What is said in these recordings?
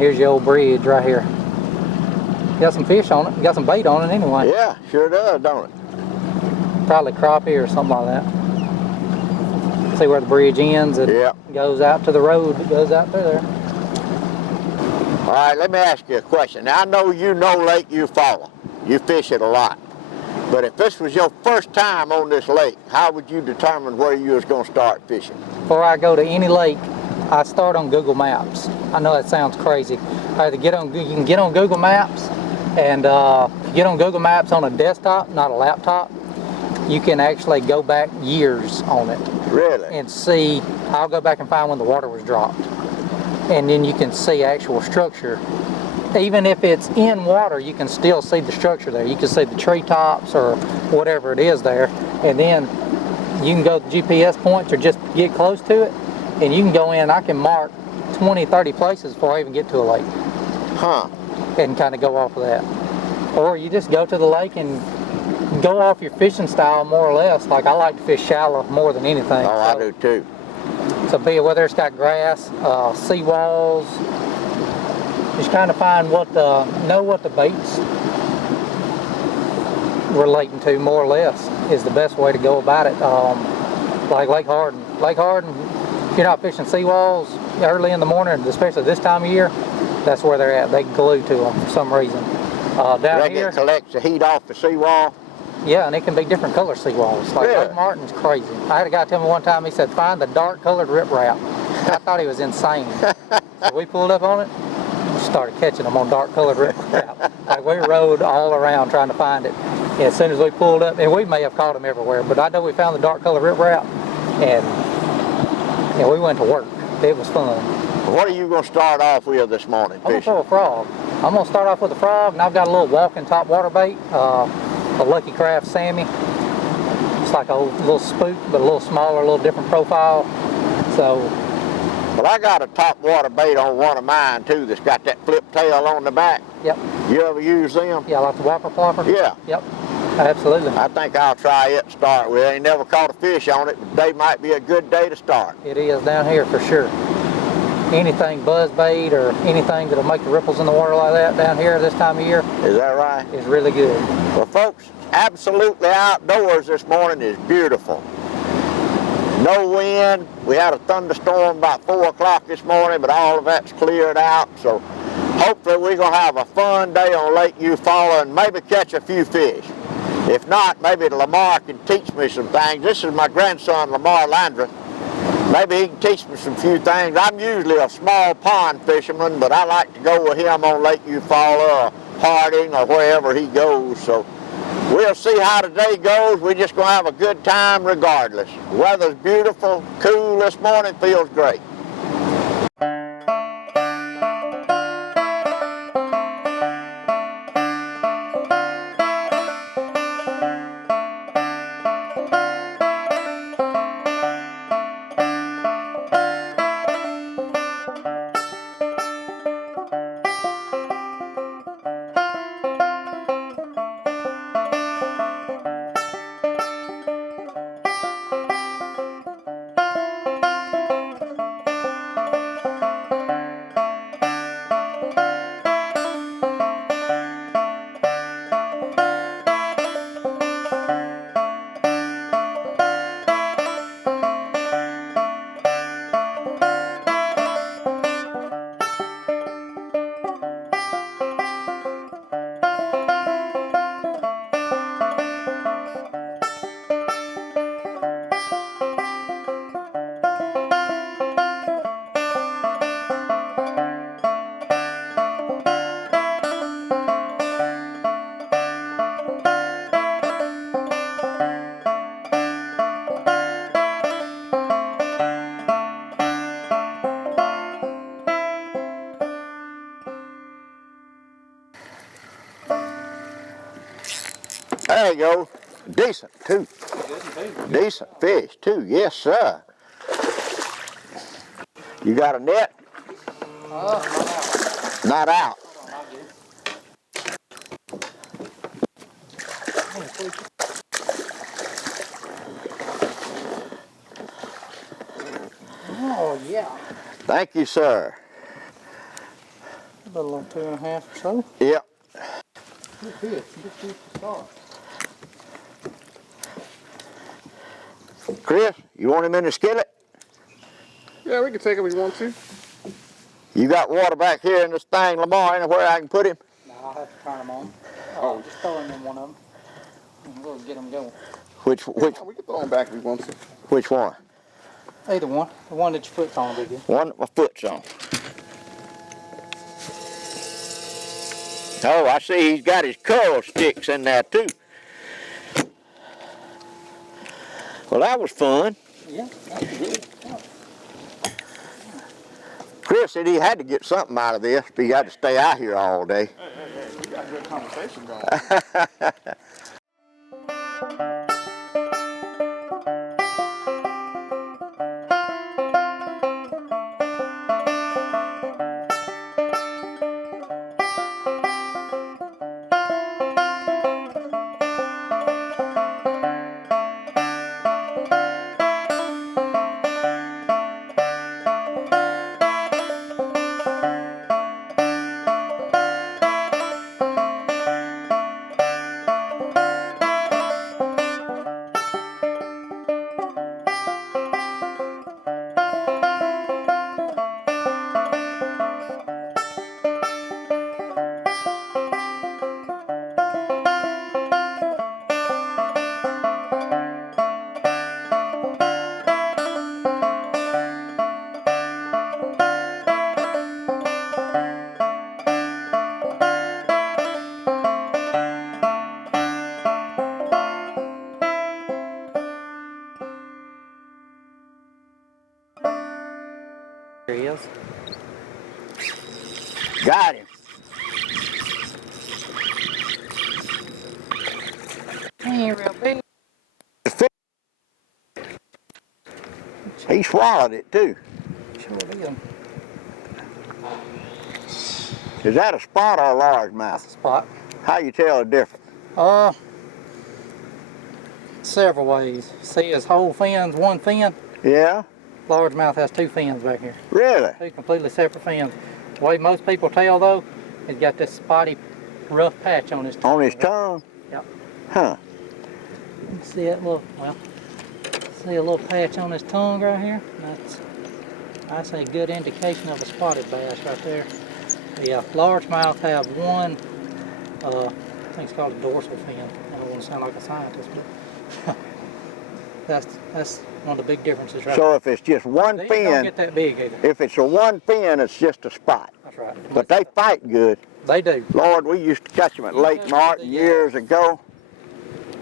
here's your old bridge right here. Got some fish on it. Got some bait on it anyway. Yeah, sure does, don't it? Probably crappie or something like that. See where the bridge ends? It goes out to the road. It goes out through there. All right, let me ask you a question. Now, I know you know Lake Eufaula. You fish it a lot. But if this was your first time on this lake, how would you determine where you was going to start fishing? Before I go to any lake, I start on Google Maps. I know that sounds crazy. You can get on Google Maps, and get on Google Maps on a desktop, not a laptop. You can actually go back years on it. Really? And see, I'll go back and find when the water was dropped. And then you can see actual structure. Even if it's in water, you can still see the structure there. You can see the treetops or whatever it is there. And then you can go to GPS points or just get close to it. And you can go in, I can mark 20, 30 places before I even get to a lake. Huh. And kind of go off of that. Or you just go to the lake and go off your fishing style more or less. Like I like to fish shallow more than anything. Oh, I do too. So be it whether it's got grass, seawalls, just kind of find know what the bait's relating to more or less is the best way to go about it. Like Lake Hardin. Lake Hardin, if you're not fishing seawalls early in the morning, especially this time of year, that's where they're at. They glue to them for some reason. Down here, it collects the heat off the seawall? Yeah, and it can be different color seawalls. Like Lake Martin's crazy. I had a guy tell me one time, he said, find the dark colored riprap. I thought he was insane. So we pulled up on it, and started catching them on dark colored riprap. Like we rode all around trying to find it. And as soon as we pulled up, and we may have caught them everywhere, but I know we found the dark colored riprap, and we went to work. It was fun. What are you going to start off with this morning fishing? I'm going to throw a frog. I'm going to start off with a frog, and I've got a little walking top water bait. A Lucky Craft Sammy. It's like a little spook, but a little smaller, a little different profile. So. Well, I got a top water bait on one of mine too that's got that flip tail on the back. Yep. You ever use them? Yeah, like the Whopper Plopper? Yeah. Yep. Absolutely. I think I'll try it to start with. I ain't never caught a fish on it, but today might be a good day to start. It is down here for sure. Anything buzz bait or anything that'll make the ripples in the water like that down here this time of year. Is that right? Is really good. Well, folks, absolutely outdoors this morning is beautiful. No wind. We had a thunderstorm about 4 o'clock this morning, but all of that's cleared out. So hopefully we're going to have a fun day on Lake Eufaula and maybe catch a few fish. If not, maybe Lamar can teach me some things. This is my grandson, Lamar Landry. Maybe he can teach me some few things. I'm usually a small pond fisherman, but I like to go with him on Lake Eufaula or Harding or wherever he goes. So we'll see how today goes. We're just going to have a good time regardless. The weather's beautiful, cool this morning, feels great. There you go. Decent, too. Decent fish, too. Yes, sir. You got a net? Not out. Oh, yeah. Thank you, sir. little on 2.5 or so. Yep. Good fish. Good fish to start. Chris, you want him in the skillet? Yeah, we can take him if we want to. You got water back here in this thing, Lamar, anywhere I can put him? Now I'll have to turn them on. Oh, just throw him in one of them. And we'll get them going. Which Yeah, we can throw him back if we want to. which one? Either one. The one that your foot's on will be good. One that my foot's on. Oh, I see he's got his curl sticks in there too. Well, that was fun. Yeah, that's good. Chris said he had to get something out of this, but he had to stay out here all day. Hey, we got a good conversation going. There he is. Got him. He ain't real big. The fish, he swallowed it too. Sure did. Is that a spot or a That's largemouth? a spot. How you tell the difference? Several ways. See his whole fins, one fin. Yeah? Largemouth has two fins back here. Really? Two completely separate fins. The way most people tell though, he's got this spotty, rough patch on his tongue. On his tongue? Yep. Huh. See that little, well, see a little patch on his tongue right here? That's a good indication of a spotted bass right there. Yeah, largemouth have one, I think it's called a dorsal fin. I don't want to sound like a scientist, but that's one of the big differences right So if it's just one there. They don't fin, get that big either. if it's a one fin, it's just a spot. That's right. But they fight good. They do. Lord, we used to catch them at Lake Martin years ago.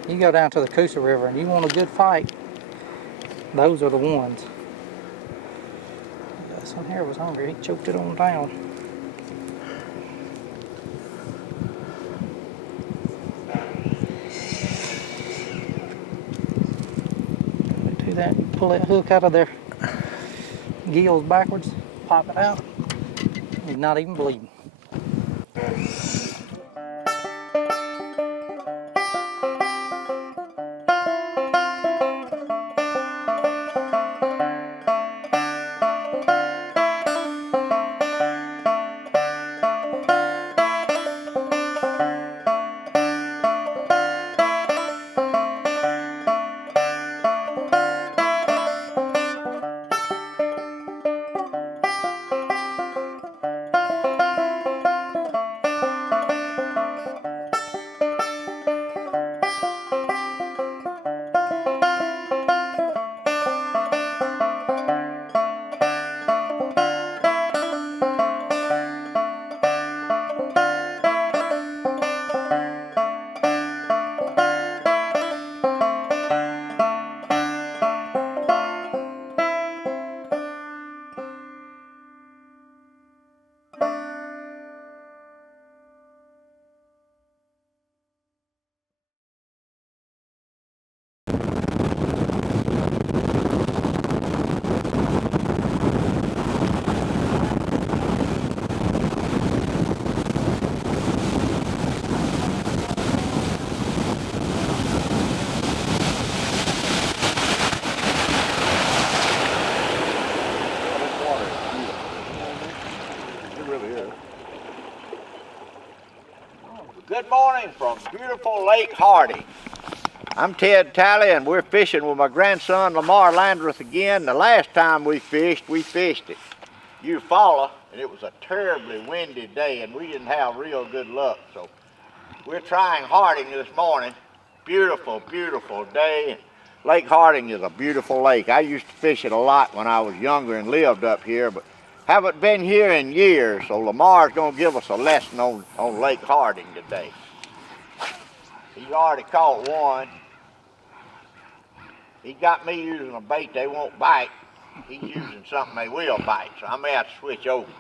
You go down to the Coosa River and you want a good fight, those are the ones. This one here was hungry, he choked it on down. Do that, pull that hook out of their gills backwards, pop it out. He's not even bleeding. Good morning from beautiful Lake Hardy. I'm Ted Talley, and we're fishing with my grandson Lamar Landreth again. The last time we fished it Eufaula, and it was a terribly windy day, and we didn't have real good luck. So we're trying Harding this morning. Beautiful, beautiful day. Lake Harding is a beautiful lake. I used to fish it a lot when I was younger and lived up here, but haven't been here in years, so Lamar's going to give us a lesson on Lake Harding today. He's already caught one. He got me using a bait they won't bite. He's using something they will bite, so I may have to switch over.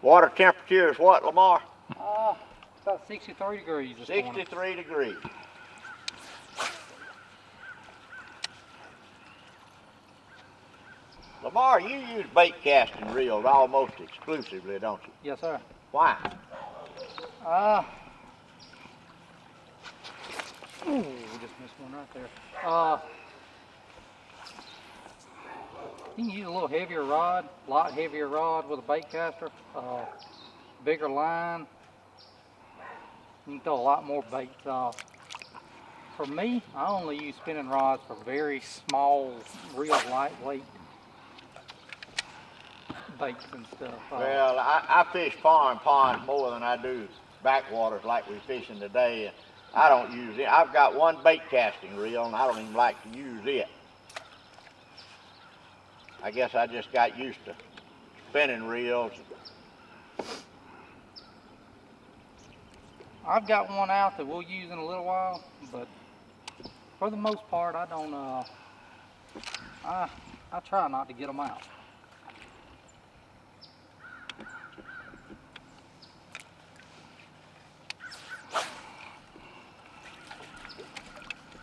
Water temperature is what, Lamar? About 63 degrees this morning. 63 degrees. Lamar, you use bait casting reels almost exclusively, don't you? Yes, sir. Why? Ooh, we just missed one right there. You can use a little heavier rod, lot heavier rod with a bait caster, bigger line. You can throw a lot more baits off. For me, I only use spinning rods for very small, real lightweight baits and stuff. Well, I fish foreign ponds more than I do backwaters like we're fishing today. And I don't use it. I've got one bait casting reel, and I don't even like to use it. I guess I just got used to spinning reels. I've got one out that we'll use in a little while, but for the most part, I don't. I try not to get them out.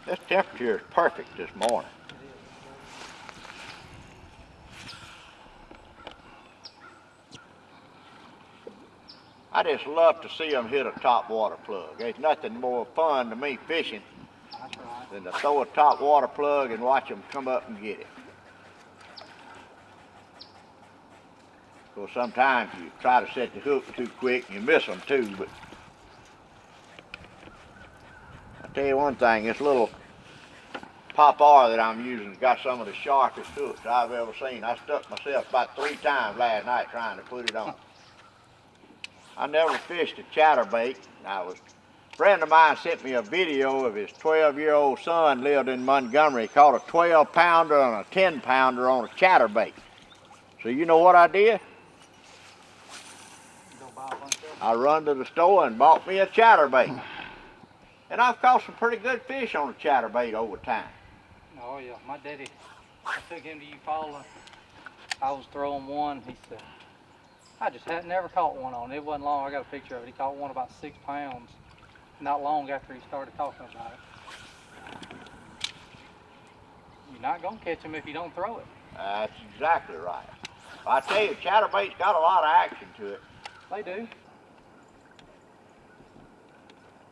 This temperature is perfect this morning. I just love to see them hit a top water plug. There's nothing more fun to me fishing than to throw a top water plug and watch them come up and get it. Of course, sometimes you try to set the hook too quick and you miss them too, but I'll tell you one thing, this little Pop-R that I'm using has got some of the sharpest hooks I've ever seen. I stuck myself about 3 times last night trying to put it on. I never fished a chatterbait. A friend of mine sent me a video of his 12-year-old son lived in Montgomery. He caught a 12-pounder and a 10-pounder on a chatterbait. So you know what I did? I run to the store and bought me a chatterbait. And I've caught some pretty good fish on a chatterbait over time. Oh yeah, my daddy, I took him to Eufaula. I was throwing one. He said, I just had never caught one on it. It wasn't long. I got a picture of it. He caught one about 6 pounds. Not long after he started talking about it. You're not gonna catch him if you don't throw it. That's exactly right. I tell you, chatterbait's got a lot of action to it. They do.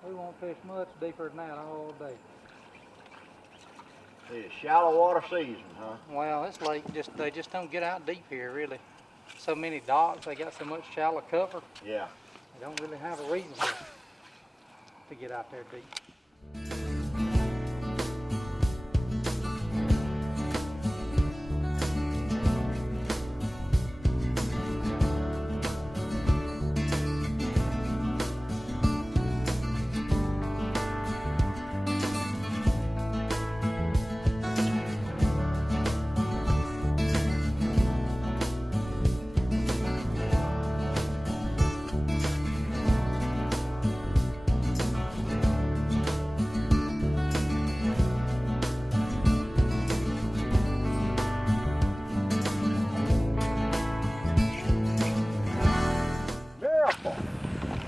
We won't fish much deeper than that all day. It's shallow water season, huh? Well, this lake they just don't get out deep here really. So many docks, they got so much shallow cover. Yeah. They don't really have a reason to get out there deep.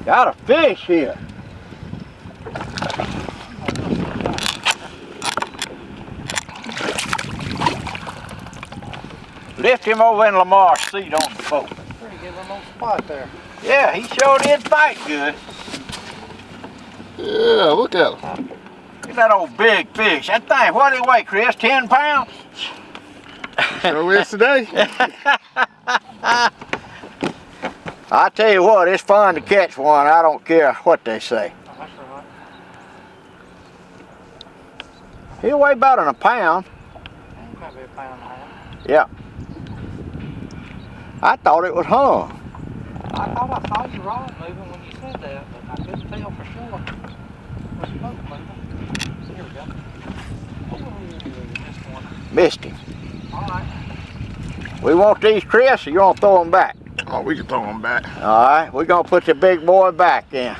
Got a fish here. Lift him over in Lamar's seat on the boat. Pretty good little spot there. Yeah, he sure did fight good. Yeah, look at him. Look at that old big fish. That thing, what do you weigh, Chris? 10 pounds? Sure is today. I tell you what, it's fun to catch one. I don't care what they say. Oh, that's right. He'll weigh about a pound. It might be a pound and a half. Yeah. I thought it was hung. I thought I saw your rod moving when you said that, but I couldn't tell for sure. There's smoke moving. Here we go. Ooh, missed one. Missed him. All right. We want these, Chris, or you want to throw them back? Oh, we can throw them back. All right, we're going to put the big boy back in.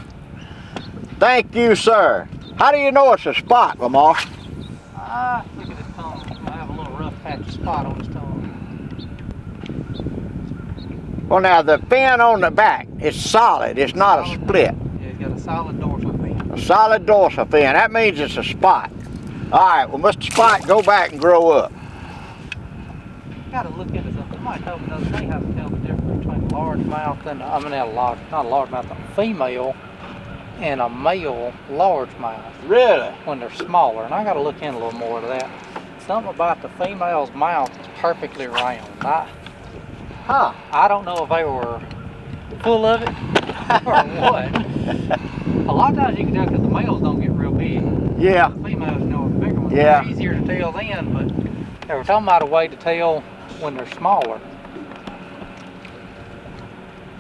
Thank you, sir. How do you know it's a spot, Lamar? Look at his tongue. I have a little rough patch of spot on his tongue. Well, now, the fin on the back is solid. It's not a split. Yeah, he's got a solid dorsal fin. A solid dorsal fin. That means it's a spot. All right, well, Mr. Spot, go back and grow up. Got to look into something. Somebody told me the other day how to tell the difference between a largemouth and not a largemouth, a female and a male largemouth Really? when they're smaller. And I got to look in a little more to that. Something about the female's mouth is perfectly round. I don't know if they were full of it or what. A lot of times you can tell because the males don't get real big. Yeah. The females, are bigger ones. Yeah. It's easier to tell then, but they were talking about a way to tell when they're smaller.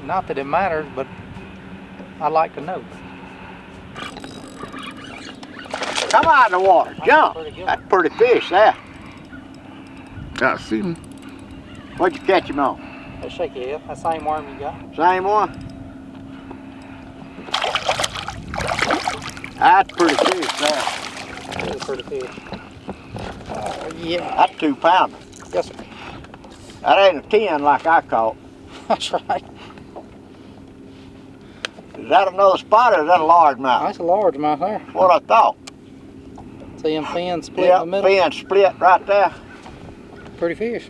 Not that it matters, but I'd like to know. Come out in the water. Jump. That's a pretty fish there. Got to see them. What'd you catch him on? Let's shake your head. That same worm you got. Same one? That's a pretty fish there. That is a pretty fish. Yeah. That's 2 pounder. Yes, sir. That ain't a 10 like I caught. That's right. Is that another spot or is that a largemouth? That's a largemouth there. That's what I thought. See them fins split in the middle? Fin split right there. Pretty fish.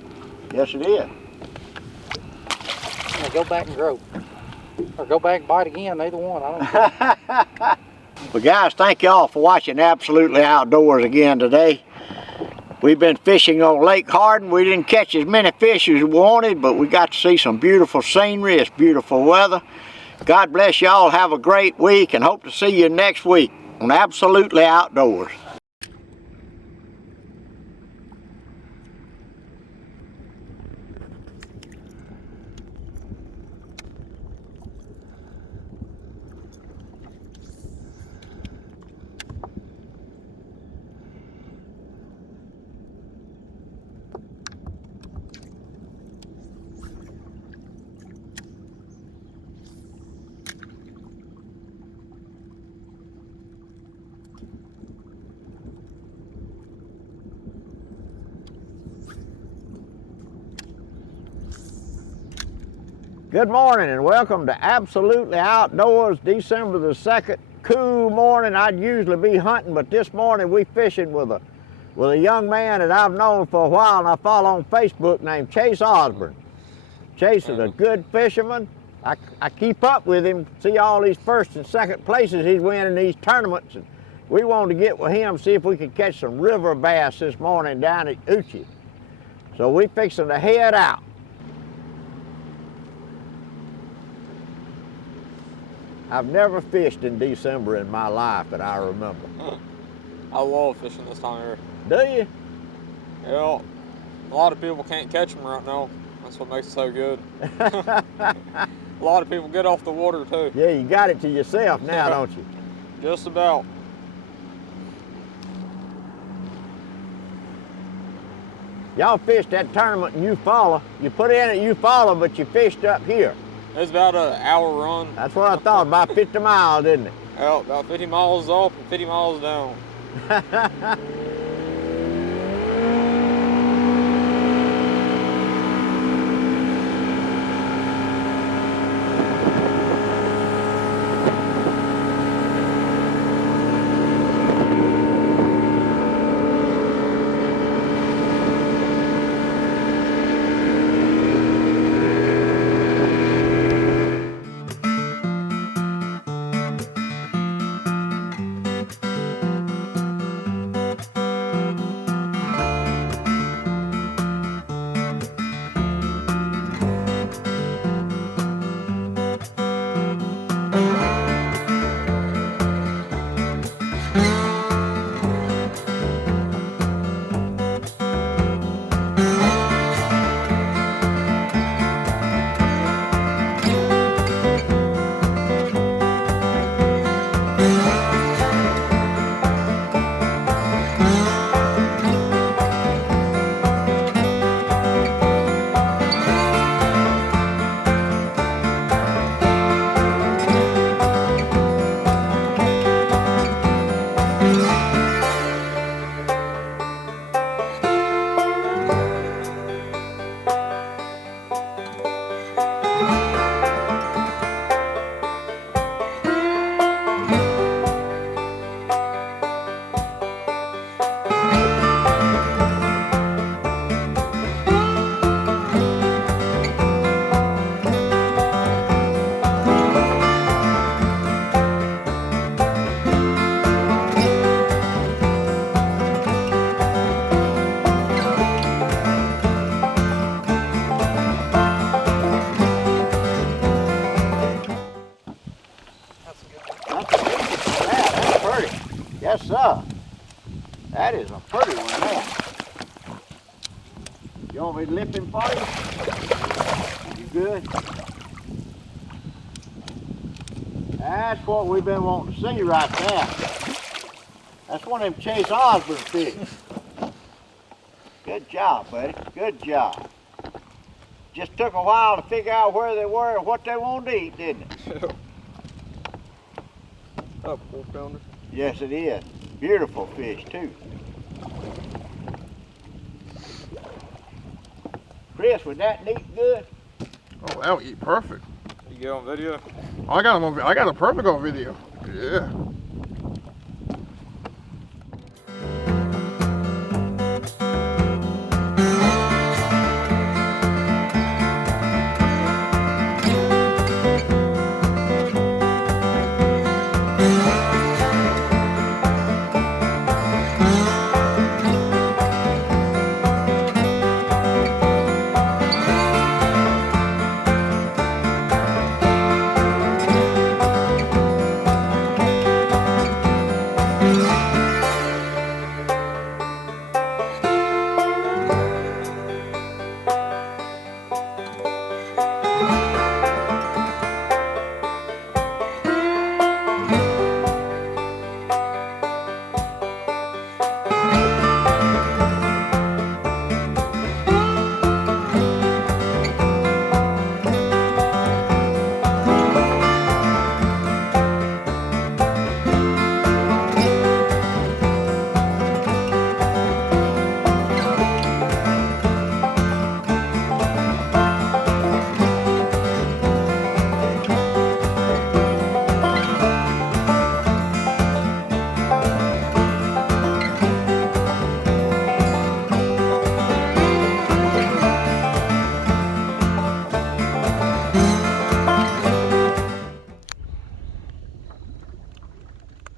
Yes, it is. Now go back and grow. Or go back and bite again, either one. I don't care. Well, guys, thank y'all for watching Absolutely Outdoors again today. We've been fishing on Lake Hardin. We didn't catch as many fish as we wanted, but we got to see some beautiful scenery. It's beautiful weather. God bless y'all. Have a great week and hope to see you next week on Absolutely Outdoors. Good morning and welcome to Absolutely Outdoors, December the 2nd. Cool morning. I'd usually be hunting, but this morning we fishing with a young man that I've known for a while and I follow on Facebook named Chase Osborne. Chase is a good fisherman. I keep up with him, see all these first and second places he's winning these tournaments. And we wanted to get with him, see if we could catch some river bass this morning down at Uchee. So we fixing to head out. I've never fished in December in my life that I remember. I love fishing this time of year. Do you? Yeah, a lot of people can't catch them right now. That's what makes it so good. A lot of people get off the water too. Yeah, you got it to yourself now, don't you? Just about. Y'all fished that tournament in Eufaula. You put in at Eufaula, but you fished up here. It's about an hour run. That's what I thought, about 50 miles, didn't it? Yeah, about 50 miles up and 50 miles down. Yes, sir. That is a pretty one there. You want me to lip him for you? You good? That's what we've been wanting to see right there. That's one of them Chase Osborne fish. Good job, buddy. Good job. Just took a while to figure out where they were and what they wanted to eat, didn't it? Up 4 pounder. Yes, it is. Beautiful fish, too. Chris, would that eat good? Oh, that'll eat perfect. You get on video? Oh, I got him on. I got a perfect on video. Yeah.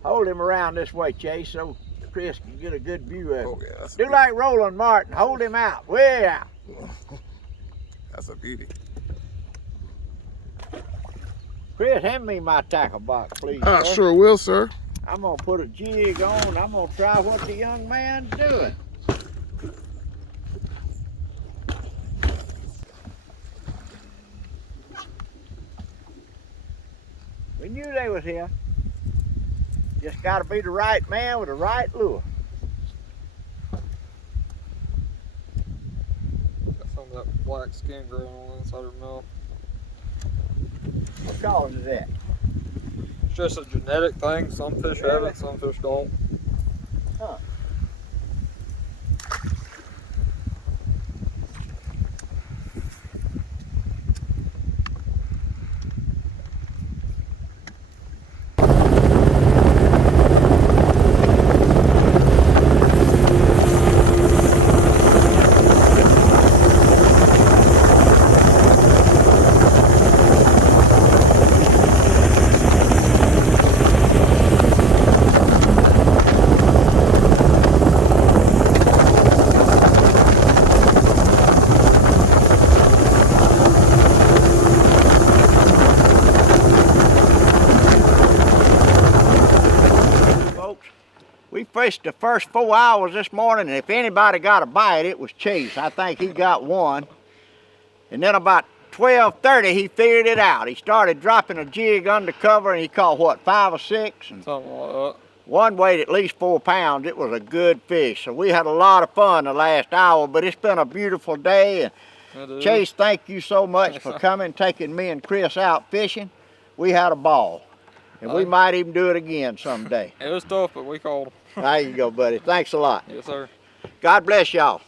Hold him around this way, Chase, so Chris can get a good view of him. Oh yeah, that's Do like Roland Martin. Hold him out, way out. That's a beauty. Chris, hand me my tackle box, please. I sir. sure will, sir. I'm gonna put a jig on. I'm gonna try what the young man's doing. We knew they was here. Just gotta be the right man with the right lure. Got some of that black skin growing on the inside of her mouth. What causes that? It's just a genetic thing. Some fish have it, some fish don't. Huh. We fished the first 4 hours this morning, and if anybody got a bite, it was Chase. I think he got one. And then about 12:30, he figured it out. He started dropping a jig undercover, and he caught, what, 5 or 6? And Something like that. one weighed at least 4 pounds. It was a good fish. So we had a lot of fun the last hour, but it's been a beautiful day. And Chase, thank you so much for coming, taking me and Chris out fishing. We had a ball. And we might even do it again someday. It was tough, but we called them. There you go, buddy. Thanks a lot. Yes, sir. God bless y'all.